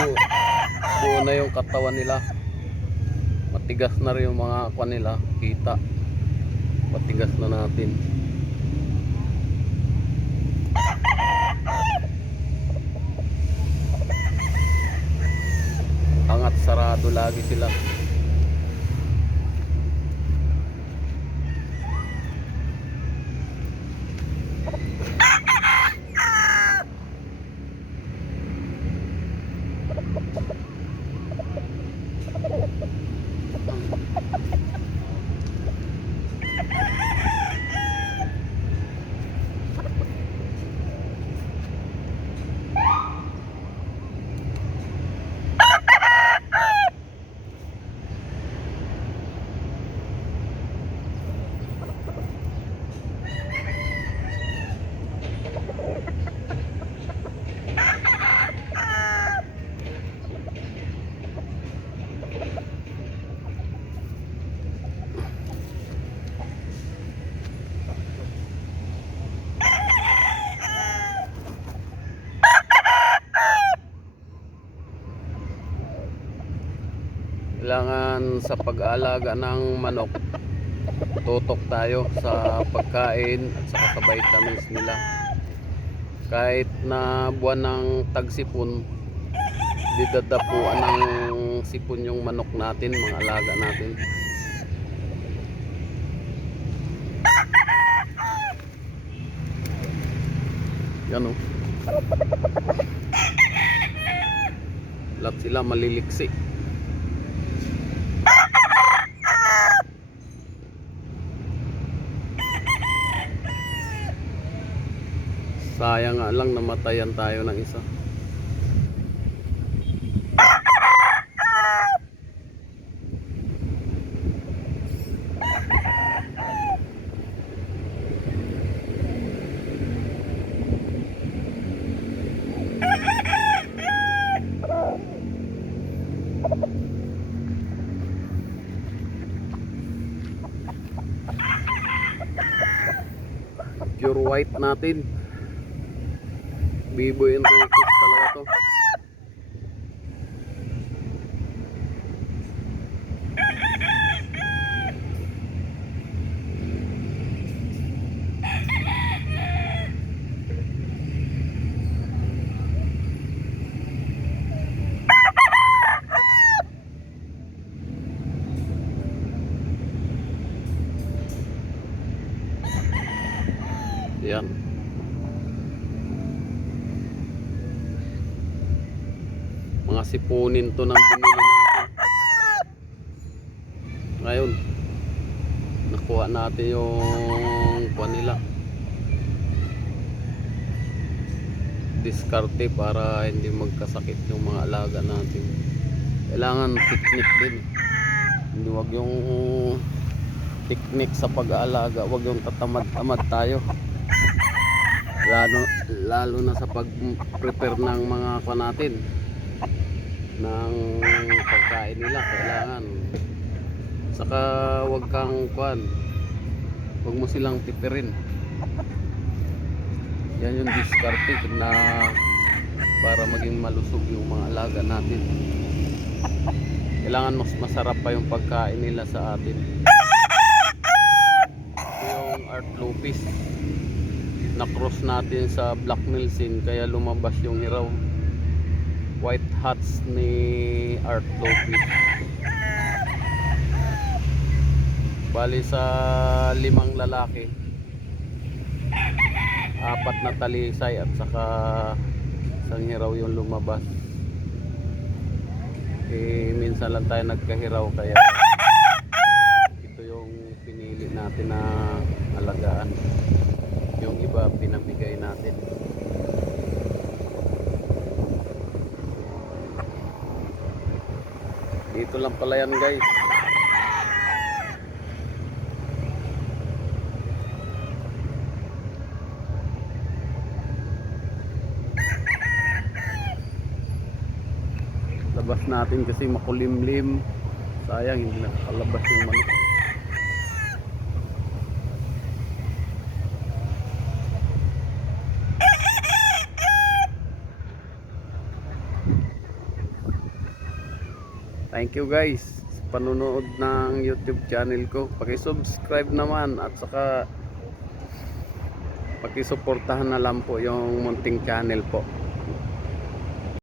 buo, buo na yung katawan nila. Matigas na rin yung mga kwan nila, kita. Matigas na natin. Angat sarado lagi sila. Kailangan sa pag-aalaga ng manok, tutok tayo sa pagkain at saka sa vitamins nila. Kahit na buwan ng tagsipon, di dadapuan ng sipon yung manok natin, mga alaga natin. Yan o. Lahat sila maliliksi. Sayang nga lang namatayan tayo ng isa. Pure white natin. Biboy Enriquez talaga to. Yan. Mga sipunin to ng binili natin. Ngayon nakuha natin yung kuha nila, diskarte para hindi magkasakit yung mga alaga natin. Kailangan technique din. Hindi wag yung technique sa pag-aalaga, wag yung tatamad-tamad tayo. Lalo na sa pag-prepare ng mga kuha natin, ng pagkain nila. Kailangan saka wag kang kuan, wag mo silang pipirin. Yan yung diskarte na para maging malusog yung mga alaga natin. Kailangan mas masarap pa yung pagkain nila sa atin. Ito yung Art Lupis na cross natin sa Black Milsin, kaya lumabas yung hiraw. White hats ni Art Lopez. Bali sa 5 lalaki, 4 na talisay at saka isang hiraw yung lumabas. Minsan lang tayo nagkahiraw, kaya ito yung pinili natin na alagaan. Yung iba pinamigay natin. Dito lang pala yan, guys. Labas natin kasi makulimlim. Sayang hindi nakakalabas yung manok. Thank you guys sa panunood ng YouTube channel ko. Paki-subscribe naman at saka paki-suportahan na lang po yung munting channel po.